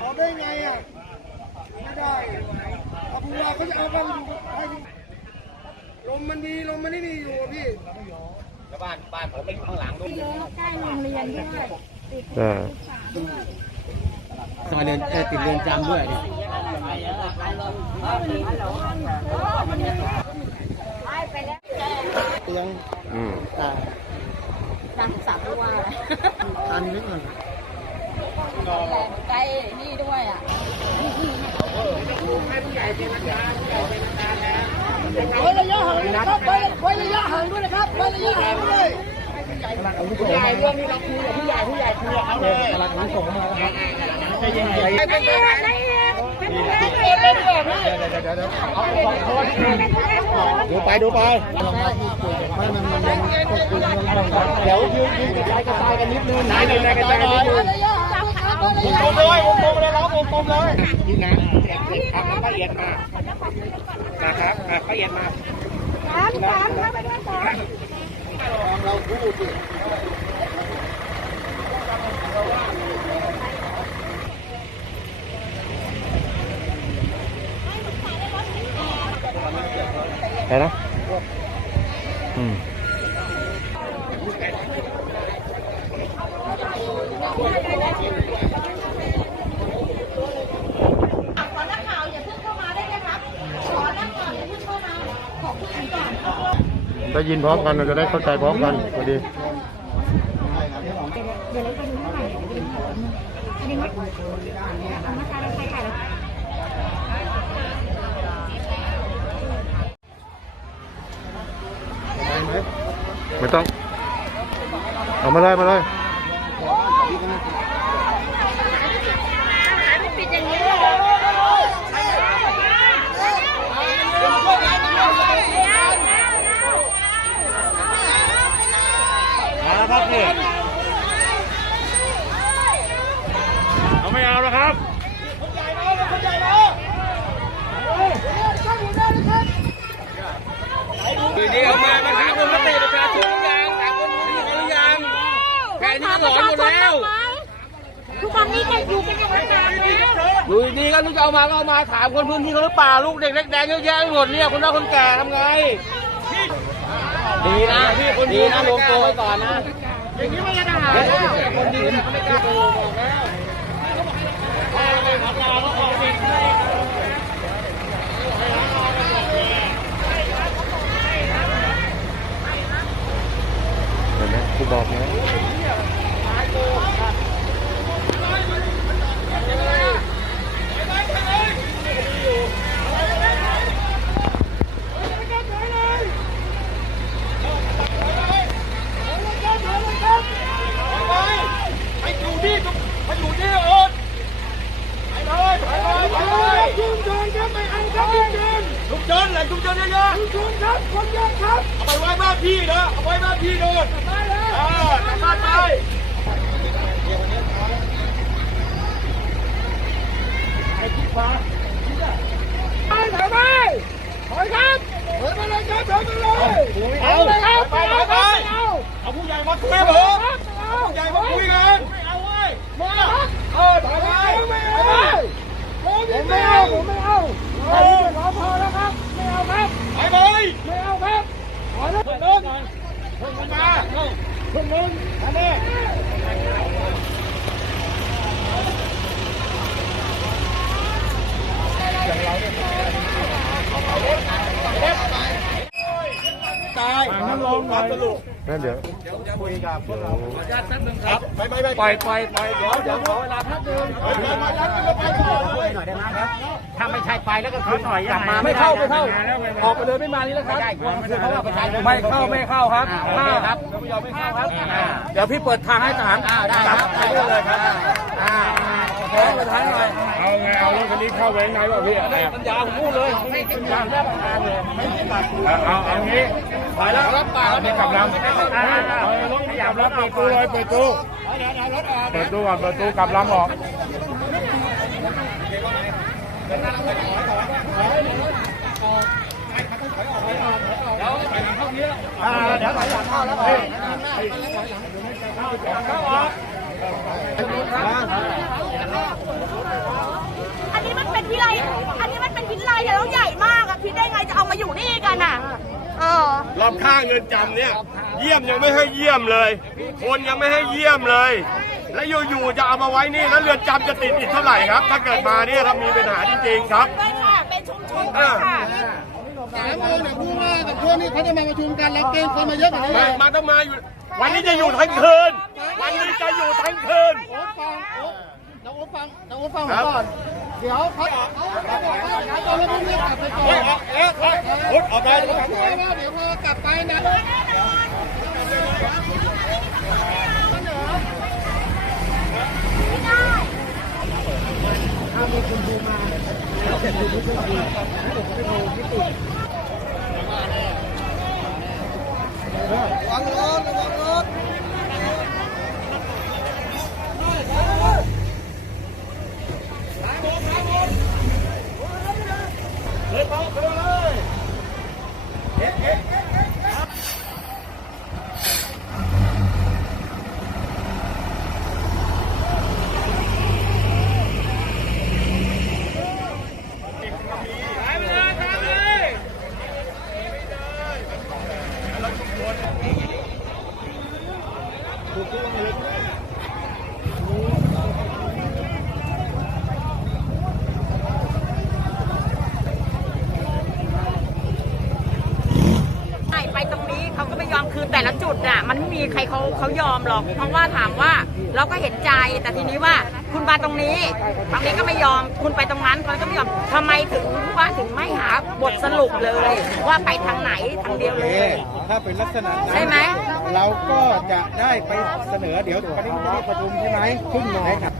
ออกได้ไงอะ ไม่ได้เอาผู้ว่าเขาจะเอากันให้ลมมันดีลมมันไม่มีอยู่อะพี่ แล้วบ้านบ้านผมไปอยู่ข้างหลังด้วยใกล้โรงเรียนด้วยติดเออซอยเรือนเออติดเรือนจำด้วยดิเตียงอืม ตาดังสับว่าอันนึงอะ ใกล้นี่ด้วยอะไว้ระยะห่างนะครับไว้ไว้ระยะห่างด้วยนะครับไว้ระยะห่างด้วยผู้ใหญ่เรื่องนี้เราคุยกับผู้ใหญ่ผู้ใหญ่คุยกับเขาเลยกำลังส่งมาครับใจเย็นใจเย็นเป็นยังไงเป็นยังไงดูไปดูไปไม่มันมันมันควบคุมเดี๋ยวยืนยืนกระจายกระจายกันนิดนึงนไหนไหนกระจายกันนิดนึง วงกลมเลยวงกลมเลยครับวงกลมเลยนี่นะเอ็ดเอ็ดครับแล้วป้าเอียดมานะครับอะป้าเอียดมาสามสามเข้าไปด้วยสามเราพูดดิไปนะ อืม ขอนักข่าวอย่าเพิ่งเข้ามาได้ไหมครับขอนักข่าวอย่าเพิ่งเข้ามา ขอผู้หญิงก่อน ได้ ยินพร้อมกันเราจะได้เข้าใจพร้อมกันพอดีไม่ต้อง เอามาเลยมาเลยปิดอย่างนี้เลยมาแล้ วครับพี่เอาไม่เอาแล้วครับดีดีเอามามาถามคนมาตีประชาชนหรือยังถามคนรู้ที่เขาหรือยังแค่นี้ก็หลอนหมดแล้วทุกวันนี้ก็อยู่กันอย่างนั้นนานแล้วอยู่ดีๆก็นึกจะเอามาก็เอามาถามคนพื้นที่เขาหรือเปล่าลูกเด็กเล็กแดงเยอะแยะไปหมดเนี่ยคนเฒ่าคนแก่ทำไง ดีนะดีนะรวมตัวไว้ก่อนนะ อย่างนี้ไม่ใช่ทหาคนดีนะเขาไม่กล้าโกงบอกแล้วเห็นไหมกูบอกแล้ว ไปอยู่ที่ไปอยู่ที่อื่นไปเลยไปเลยไปเลย ชุมชนครับไม่เอาครับชุม ชนชุมชนแหล่งชุมชนเยอะชุมชนครับคนเยอะครับๆเอาไปไว้บ้านพี่นะเอาไว้บ้านพี่โน่นมาเลยอ่ากลับบ้านไปไปถอยไปถอยครับถอยมาเลยครับถอยมาเลย เอาไป ครับ ไปไปไป เอา เอาผู้ใหญ่มาคุยเหรอ เอา ผู้ใหญ่มาคุยกันไม่เอาเว้ย มา เออถอยไป ไม่เอาผมไม่เอาผมไม่เอาเออรอพอแล้วครับไม่เอาครับ ไปไป ไม่เอาครับถอยแล้ว คนนึงคน นึงมาคนนึงอันนี้ ตาย นั่งลงมาสรุปนั่นเดี๋ยวครับไปไปไปปล่อยปล่อยปล่อยเดี๋ยวเดี๋ยวขอเวลาพักนึงถ้าไม่ใช่ไปแล้วก็คือหน่อยกลับมาไม่เข้าไม่เข้าออกไปเลยไม่มานี่แล้วครับเพราะว่าประชาชนไม่เข้าไม่เข้าครับห้าครับไม่ยอมไม่เข้าครับเดี๋ยวพี่เปิดทางให้ทหารได้ครับไปด้วยเลยครับ รถคันนี้เข้าไปไหนวะพี่ได้ปัญญาผมพูดเลยไม่ปัญญาแม่ประธานเลยไม่ได้บัตรเอาเอางี้ไปแล้วรับปากนี่กำลังเอารถขยับแล้วเปิดตู้เลยเปิดตู้เปิดตู้ก่อนเปิดตู้กลับลำออกเดี๋ยวถอยหลังเข้าแล้วไป อันนี้มันเป็นวิไลอัน นี้มันเป็นวิไลอะแล้วใหญ่มากอะคิดได้ไงจะเอามาอยู่นี่กันอะเออ รอบค่าเงินจำเนี่ย เยี่ยมยังไม่ให้เยี่ยมเลย คนยังไม่ให้เยี่ยมเลย แล้วอยู่ๆจะเอามาไว้นี่แล้วเรือนจำจะติดอีกเท่าไหร่ครับ ถ้าเกิดมาเนี่ยครับมีปัญหาจริงๆครับ ด้วยค่ะ เป็นชุมชนด้วยค่ะ สามโมงเนี่ยพูดว่ากับพวกนี้เขาจะมาประชุมกันแล้วเกณฑ์คนมาเยอะกว่านี้มามาต้องมาอยู่ วันนี้จะอยู่ทั้งคืน วันนี้จะอยู่ทั้งคืน โอ๊ตฟังโอ๊ตเราโอ๊ตฟังเราโอ๊ตฟังผมก่อนเดี๋ยวเขาเขาบอกว่าเดี๋ยวเราไม่ได้กลับไปก่อนเอ๊ะเอ๊ะเอ๊ะออกได้เดี๋ยวเดี๋ยวพ อกลับไปนะใช่ไปตรงนี้เขาก็ไม่ยอมคือแต่ละ จุดน่ะมันไม่มีใครเขาเขายอมหรอก เพราะว่าถามว่าเราก็เห็นใจแต่ทีนี้ว่าคุณมาตรงนี้ทางนี้ก็ไม่ยอมคุณไปตรงนั้นเขาก็ไม่ยอมทำไมถึงว่าถึงไม่หาบทสรุปเลย ว่าไปทางไหนทางเดียวเลย ถ้าเป็นลักษณะนั้นใช่ไหม เราก็จะได้ไปเสนอเดี๋ยววันนี้จะได้ประชุมใช่ไหมทุ่มหนึ่งครับ